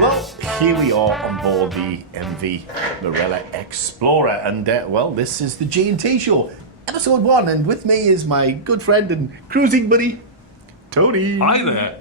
Well, here we are on board the MV Marella Explorer, and well, this is the G&T show, episode 1, and with me is my good friend and cruising buddy, Tony. Hi there.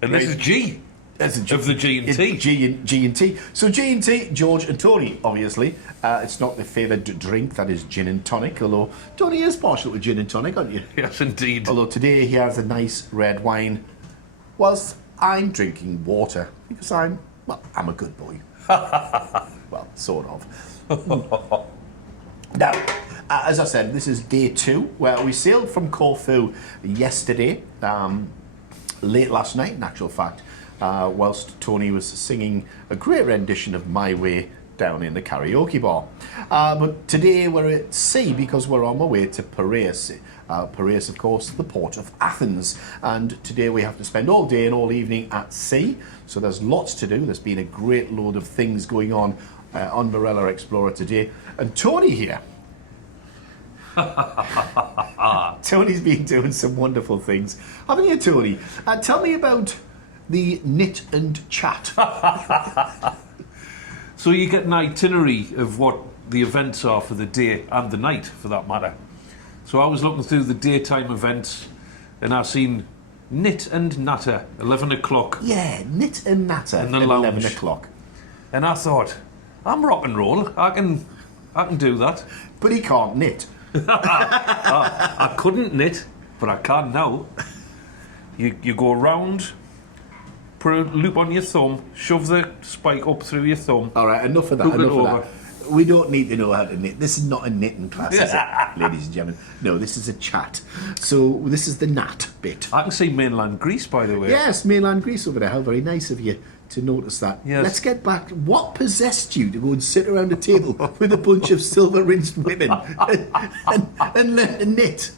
And this is G. That's a G of the G&T. G&T. So G&T, George and Tony, obviously. It's not the favoured drink, that is gin and tonic, although Tony is partial to gin and tonic, aren't you? Yes, indeed. Although today he has a nice red wine, whilst I'm drinking water, because I'm a good boy. Well, sort of. Now, as I said, this is day 2, where we sailed from Corfu yesterday, late last night, in actual fact, whilst Tony was singing a great rendition of My Way down in the karaoke bar. But today we're at sea because we're on our way to Piraeus. Piraeus, of course, the port of Athens. And today we have to spend all day and all evening at sea. So there's lots to do. There's been a great load of things going on Marella Explorer today. And Tony here. Tony's been doing some wonderful things. Haven't you, Tony? Tell me about the knit and chat. So you get an itinerary of what the events are for the day and the night, for that matter. So I was looking through the daytime events and I've seen knit and natter, 11 o'clock. Yeah, knit and natter in the at lounge. 11 o'clock. And I thought, I'm rock and roll. I can do that. But he can't knit. I couldn't knit, but I can now. You go around, put a loop on your thumb, shove the spike up through your thumb. All right, enough of that. Loop it Enough of over. that. We don't need to know how to knit. This is not a knitting class, is it, ladies and gentlemen? No, this is a chat. So this is the nat bit. I can see mainland Greece, by the way. Yes, mainland Greece over there. How very nice of you to notice that. Yes. Let's get back. What possessed you to go and sit around a table with a bunch of silver-rinsed women and learn to knit?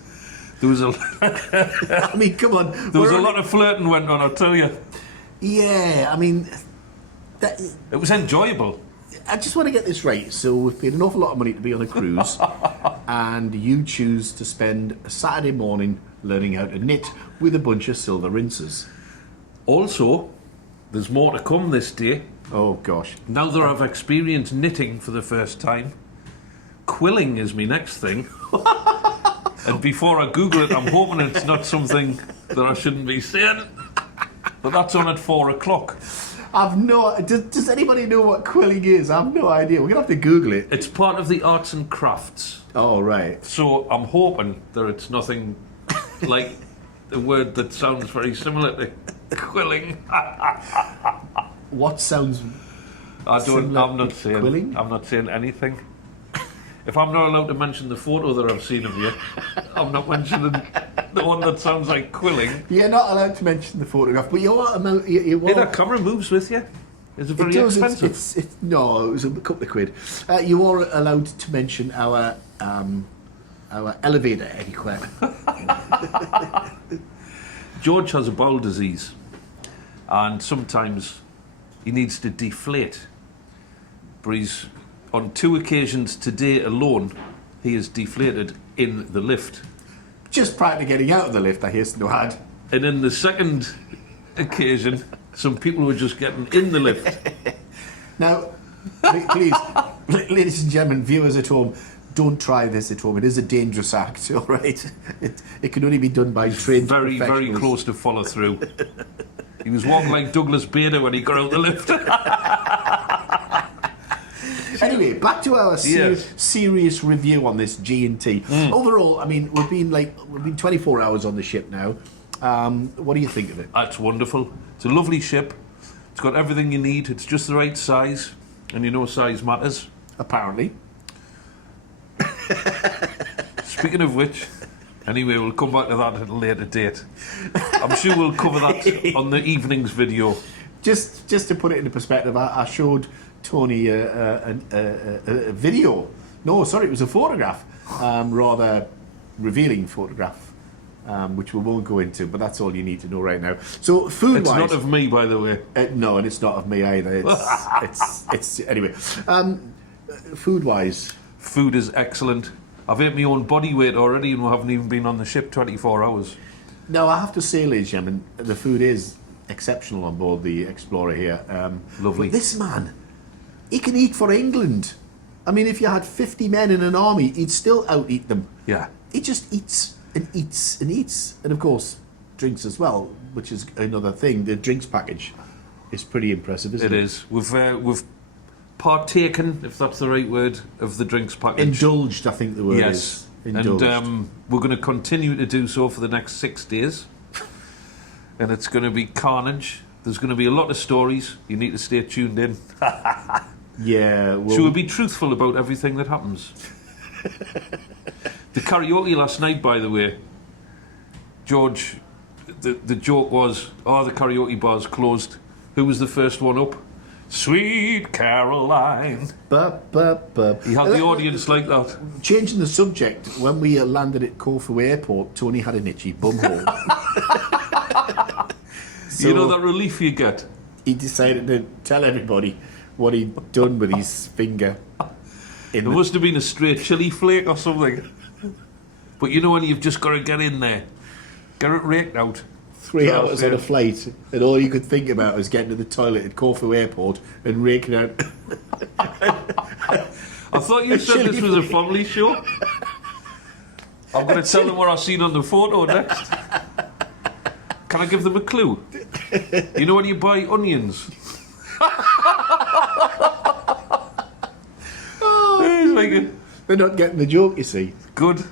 There was I mean, come on. There was a lot of flirting went on, I'll tell you. Yeah, I mean, It was enjoyable. I just want to get this right. So we've paid an awful lot of money to be on a cruise, and you choose to spend a Saturday morning learning how to knit with a bunch of silver rinsers. Also, there's more to come this day. Oh, gosh. Now that I've experienced knitting for the first time, quilling is my next thing. And before I Google it, I'm hoping it's not something that I shouldn't be saying. But that's on at 4 o'clock. Does anybody know what quilling is? I've no idea. We're going to have to Google it. It's part of the arts and crafts. Oh, right. So I'm hoping that it's nothing like the word that sounds very similar to quilling. What sounds I'm not to saying quilling? I'm not saying anything. If I'm not allowed to mention the photo that I've seen of you, I'm not mentioning the one that sounds like quilling. You're not allowed to mention the photograph, but you are. Hey, that camera moves with you. Is it very expensive? No, it was a couple of quid. You are allowed to mention our elevator etiquette. George has a bowel disease, and sometimes he needs to deflate. But he's on 2 occasions today alone, he is deflated in the lift. Just prior to getting out of the lift, I hasten to add. And in the second occasion, some people were just getting in the lift. Now, please, ladies and gentlemen, viewers at home, don't try this at home. It is a dangerous act, all right? It can only be done by trained Very, very professionals. close to follow through. He was walking like Douglas Bader when he got out the lift. Anyway, back to our serious review on this G&T. Overall, I mean, we've been 24 hours on the ship now. What do you think of it? It's wonderful. It's a lovely ship. It's got everything you need. It's just the right size, and you know size matters. Apparently. Speaking of which, anyway, we'll come back to that at a later date. I'm sure we'll cover that on the evening's video. Just to put it into perspective, I showed Tony a video. No, sorry, it was a photograph. Rather revealing photograph, which we won't go into, but that's all you need to know right now. So, food-wise... It's not of me, by the way. No, and it's not of me either. It's anyway. Food-wise... Food is excellent. I've ate my own body weight already and we haven't even been on the ship 24 hours. No, I have to say, ladies and gentlemen, the food is exceptional on board the Explorer here. Lovely. But this man, he can eat for England. I mean, if you had 50 men in an army, he'd still out-eat them. Yeah. He just eats and eats and eats. And of course, drinks as well, which is another thing. The drinks package is pretty impressive, isn't it? It is. We've partaken, if that's the right word, of the drinks package. Indulged, I think the word yes. is. Indulged. And we're going to continue to do so for the next 6 days. And it's going to be carnage. There's going to be a lot of stories. You need to stay tuned in. Yeah. Well, Should we be truthful about everything that happens? The karaoke last night, by the way, George, the joke was, the karaoke bar's closed. Who was the first one up? Sweet Caroline. Bup, bup, bup. He had the audience like that. Changing the subject, when we landed at Corfu Airport, Tony had an itchy bumhole. So you know that relief you get? he decided to tell everybody what he'd done with his finger. It must have been a straight chili flake or something. But you know when you've just got to get in there, get it raked out. 3 hours on a flight, and all you could think about was getting to the toilet at Corfu Airport and raking out. I thought you said this was a family show. I'm going to tell them what I've seen on the photo next. Can I give them a clue? You know when you buy onions? It's like They're not getting the joke, you see. good.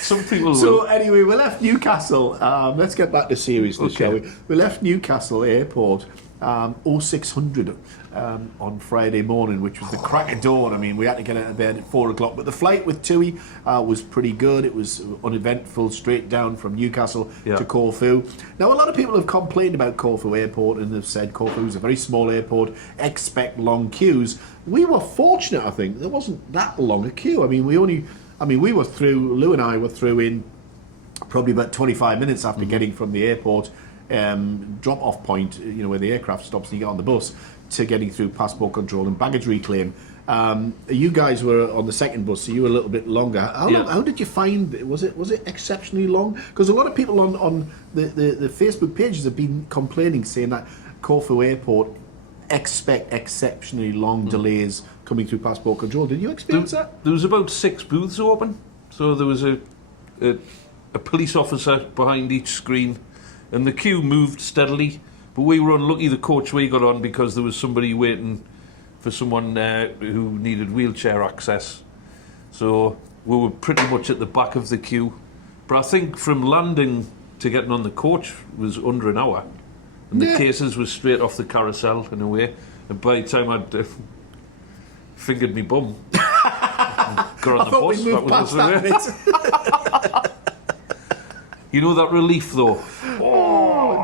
Some people So will. anyway, we left Newcastle. Let's get back to seriousness, shall we? We left Newcastle Airport 0600 on Friday morning, which was the crack of dawn. I mean, we had to get out of bed at 4 o'clock. But the flight with TUI was pretty good. It was uneventful, straight down from Newcastle to Corfu. Now, a lot of people have complained about Corfu Airport and have said Corfu is a very small airport, expect long queues. We were fortunate, I think. There wasn't that long a queue. I mean, we were through, Lou and I were through in probably about 25 minutes after getting from the airport drop-off point, where the aircraft stops and you get on the bus, to getting through passport control and baggage reclaim. You guys were on the second bus, so you were a little bit longer. How did you find it? Was it exceptionally long? Because a lot of people on the Facebook pages have been complaining, saying that Corfu Airport expect exceptionally long delays coming through passport control. Did you experience that? There was about 6 booths open, so there was a police officer behind each screen, and the queue moved steadily. But we were unlucky the coach we got on because there was somebody waiting for someone who needed wheelchair access. So we were pretty much at the back of the queue. But I think from landing to getting on the coach was under an hour. And the cases was straight off the carousel and away. And by the time I'd fingered me bum, got on the bus, we moved past that bit. You know that relief though?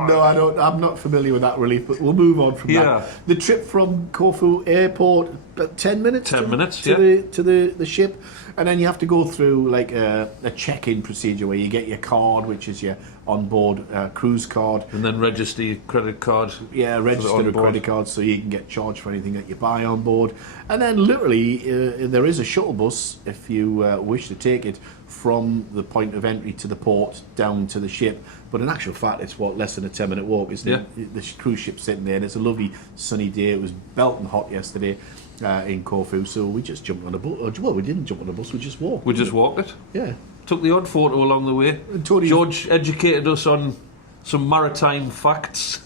No, I don't. I'm not familiar with that relief, but we'll move on from that. The trip from Corfu Airport, about 10 minutes. 10 minutes, to the ship, and then you have to go through like a check-in procedure where you get your card, which is your on-board cruise card, and then register your credit card. Yeah, register a credit card so you can get charged for anything that you buy on board, and then literally there is a shuttle bus if you wish to take it from the point of entry to the port down to the ship. But in actual fact, it's less than a 10-minute walk, isn't it? The cruise ship's sitting there, and it's a lovely sunny day. It was belting hot yesterday in Corfu, so we just jumped on a bus. Well, we didn't jump on a bus, we just walked. We just walked it. Yeah. Took the odd photo along the way. George educated us on some maritime facts,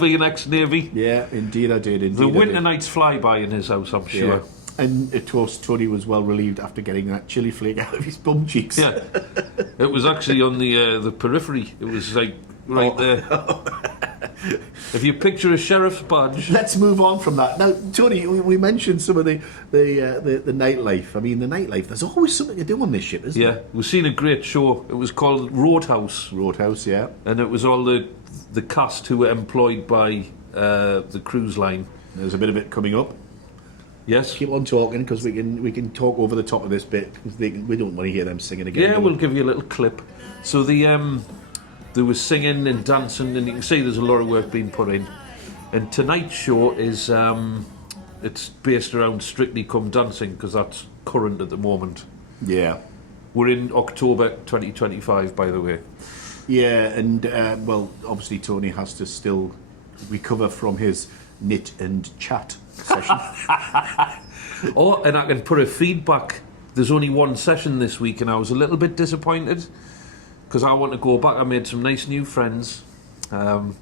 being ex-Navy. Yeah, indeed I did. The winter nights fly by in his house, I'm sure. Yeah. And of course, Tony was well relieved after getting that chili flake out of his bum cheeks. Yeah, it was actually on the periphery. It was like right there. If you picture a sheriff's badge. Let's move on from that. Now, Tony, we mentioned some of the nightlife. I mean, the nightlife. There's always something to do on this ship, isn't there? Yeah, we've seen a great show. It was called Roadhouse. Roadhouse, yeah. And it was all the cast who were employed by the cruise line. There's a bit of it coming up. Yes. Keep on talking because we can talk over the top of this bit because we don't want to hear them singing again. Yeah, we'll give you a little clip. So there was singing and dancing, and you can see there's a lot of work being put in. And tonight's show is it's based around Strictly Come Dancing because that's current at the moment. Yeah. We're in October 2025, by the way. Yeah, and well, obviously Tony has to still recover from his knit and chat session. Oh, and I can put a feedback. There's only one session this week, and I was a little bit disappointed because I want to go back. I made some nice new friends.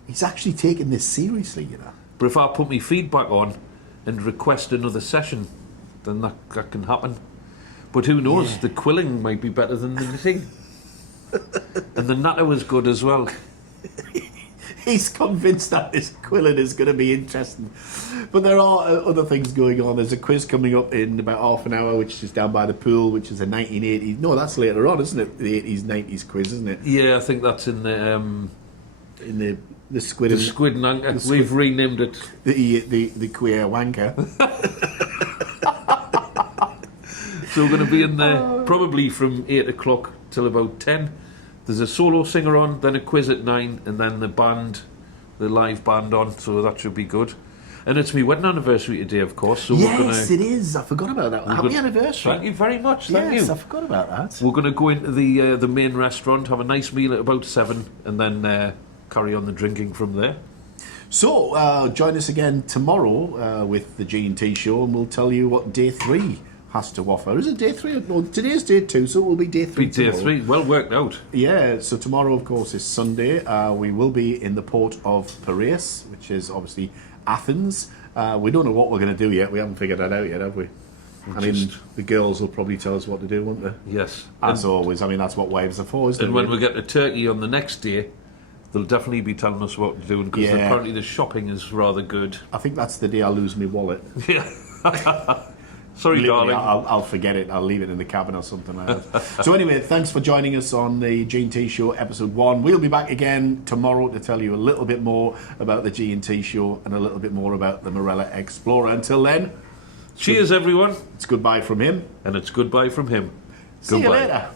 He's actually taking this seriously, you know. But if I put my feedback on and request another session, then that can happen. But who knows? Yeah. The quilling might be better than the knitting. And the natter was good as well. He's convinced that this quilling is going to be interesting. But there are other things going on. There's a quiz coming up in about half an hour, which is down by the pool, which is a 1980s... No, that's later on, isn't it? The 80s, 90s quiz, isn't it? Yeah, I think that's in the... In the squid... The squid and anchor. We've renamed it. The queer wanker. So we're going to be in there probably from 8 o'clock till about 10. There's a solo singer on, then a quiz at 9, and then the live band on, so that should be good. And it's my wedding anniversary today, of course. So Yes, it is. I forgot about that. Happy anniversary. Thank you very much. Thank Yes, you. I forgot about that. We're going to go into the main restaurant, have a nice meal at about 7, and then carry on the drinking from there. So, join us again tomorrow with the G&T show, and we'll tell you what day 3 has to offer. Is it day 3? No, today's day 2, so it will be day 3 Be day tomorrow. 3. Well worked out. Yeah, so tomorrow, of course, is Sunday. We will be in the port of Piraeus, which is obviously Athens. We don't know what we're going to do yet. We haven't figured that out yet, have we? I mean, the girls will probably tell us what to do, won't they? Yes. As always. I mean, that's what wives are for, isn't it? And when we get to Turkey on the next day, they'll definitely be telling us what to do, because Yeah. apparently the shopping is rather good. I think that's the day I lose my wallet. Yeah. Sorry, Literally, darling. I'll forget it. I'll leave it in the cabin or something like that. So anyway, thanks for joining us on the G&T Show, episode 1. We'll be back again tomorrow to tell you a little bit more about the G&T Show and a little bit more about the Marella Explorer. Until then, Cheers, everyone. it's goodbye from him. And it's goodbye from him. See you Goodbye. later.